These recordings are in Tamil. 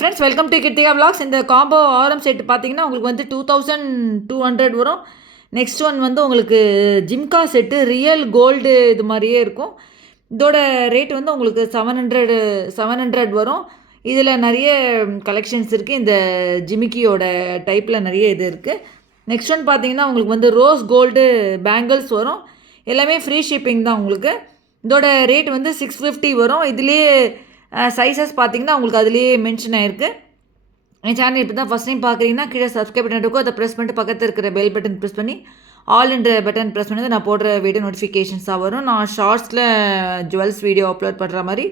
Friends welcome to Kiruthika vlogs. இந்த காம்போ ஆரம் செட் பார்த்தீங்கன்னா உங்களுக்கு வந்து டூ தௌசண்ட் டூ ஹண்ட்ரட் வரும். நெக்ஸ்ட் ஒன் வந்து உங்களுக்கு ஜிம்கா செட்டு ரியல் கோல்டு இது மாதிரியே இருக்கும். இதோட ரேட் வந்து உங்களுக்கு செவன் ஹண்ட்ரட் செவன் ஹண்ட்ரட் வரும். இதில் நிறைய கலெக்ஷன்ஸ் இருக்குது இந்த ஜிமிக்கியோட டைப்பில் நிறைய இது இருக்குது நெக்ஸ்ட் ஒன் பார்த்தீங்கன்னா உங்களுக்கு வந்து ரோஸ் கோல்டு பேங்கிள்ஸ் வரும். எல்லாமே ஃப்ரீ ஷிப்பிங் தான் உங்களுக்கு. இதோட ரேட் வந்து சிக்ஸ் ஃபிஃப்டி வரும். இதுலேயே சைஸஸ் பார்த்தீங்கன்னா உங்களுக்கு அதுலேயே மென்ஷன் ஆயிருக்கு. என் சேனல் இப்போ தான் ஃபஸ்ட் டைம் பார்க்குறீங்கன்னா கீழே சப்ஸ்கிரைப் பட்டன் இருக்கும். அதை ப்ரெஸ் பண்ணிட்டு பக்கத்தில் இருக்கிற பெல் பட்டன் ப்ரெஸ் பண்ணி ஆல் என்ற பட்டன் ப்ரெஸ் பண்ணி நான் போடுற வீடியோ நோட்டிஃபிகேஷன்ஸாக வரும். நான் ஷார்ட்ஸில் ஜுவல்ஸ் வீடியோ அப்லோட் பண்ணுற மாதிரி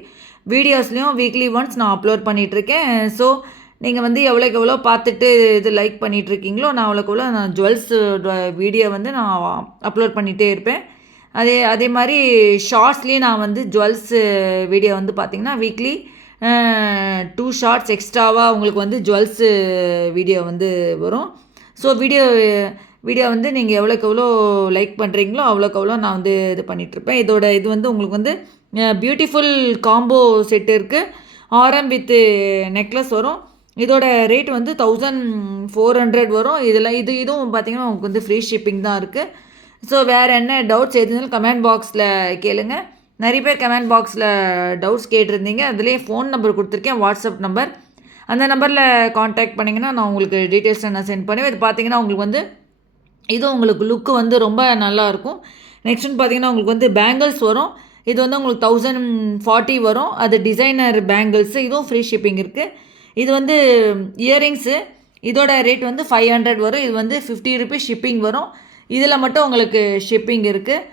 வீடியோஸ்லேயும் வீக்லி ஒன்ஸ் நான் அப்லோட் பண்ணிகிட்ருக்கேன் ஸோ நீங்கள் வந்து எவ்வளோக்கு எவ்வளோ பார்த்துட்டு இது லைக் பண்ணிகிட்ருக்கீங்களோ நான் அவ்வளோக்கு எவ்வளோ நான் ஜுவல்ஸ் வீடியோ வந்து நான் அப்லோட் பண்ணிகிட்டே இருப்பேன். அதே அதே மாதிரி ஷார்ட்ஸ்லேயே நான் வந்து ஜுவல்ஸு வீடியோ வந்து பார்த்திங்கன்னா வீக்லி டூ ஷார்ட்ஸ் எக்ஸ்ட்ராவாக உங்களுக்கு வந்து ஜுவல்ஸு வீடியோ வந்து வரும். ஸோ வீடியோ வீடியோ வந்து நீங்கள் எவ்வளோக்கு எவ்வளோ லைக் பண்ணுறீங்களோ அவ்வளோக்கு அவ்வளோ நான் வந்து இது பண்ணிகிட்ருப்பேன் இதோட இது வந்து உங்களுக்கு வந்து பியூட்டிஃபுல் காம்போ செட்டு இருக்குது ஆரம் வித்து நெக்லஸ் வரும். இதோட ரேட் வந்து தௌசண்ட் ஃபோர் ஹண்ட்ரட் வரும். இதில் இது இதுவும் பார்த்தீங்கன்னா உங்களுக்கு வந்து ஃப்ரீ ஷிப்பிங் தான் இருக்குது ஸோ வேறு என்ன டவுட்ஸ் எதுனாலும் கமெண்ட் பாக்ஸில் கேளுங்க. நிறைய பேர் கமெண்ட் பாக்ஸில் டவுட்ஸ் கேட்டிருந்தீங்க. அதுலேயே ஃபோன் நம்பர் கொடுத்துருக்கேன். வாட்ஸ்அப் நம்பர் அந்த நம்பரில் காண்டாக்ட் பண்ணிங்கன்னா நான் உங்களுக்கு டீட்டெயில்ஸை நான் சென்ட் பண்ணுவேன். இது பார்த்தீங்கன்னா உங்களுக்கு வந்து இது உங்களுக்கு லுக்கு வந்து ரொம்ப நல்லாயிருக்கும் நெக்ஸ்ட் வந்து பார்த்தீங்கன்னா உங்களுக்கு வந்து பேங்கிள்ஸ் வரும். இது வந்து உங்களுக்கு தௌசண்ட் ஃபார்ட்டி வரும். அது டிசைனர் பேங்கிள்ஸு இதுவும் ஃப்ரீ ஷிப்பிங் இருக்குது இது வந்து இயரிங்ஸு இதோட ரேட் வந்து ஃபைவ் ஹண்ட்ரட் வரும். இது வந்து ஃபிஃப்டி ருபீஸ் ஷிப்பிங் வரும். இதில் மட்டும் உங்களுக்கு ஷிப்பிங் இருக்குது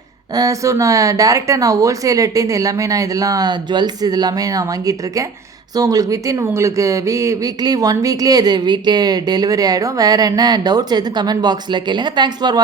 ஸோ நான் டேரெக்டாக நான் ஹோல்சேலர்ட்டேருந்து எல்லாமே நான் இதெல்லாம் ஜுவல்ஸ் இது எல்லாமே நான் வாங்கிட்டுருக்கேன் ஸோ உங்களுக்கு வித்தின் உங்களுக்கு வீ வீக்லி ஒன் வீக்லேயே இது வீட்லேயே டெலிவரி ஆகிடும் வேறு என்ன டவுட்ஸ் எதுவும் கமெண்ட் பாக்ஸில் கேளுங்க. Thanks for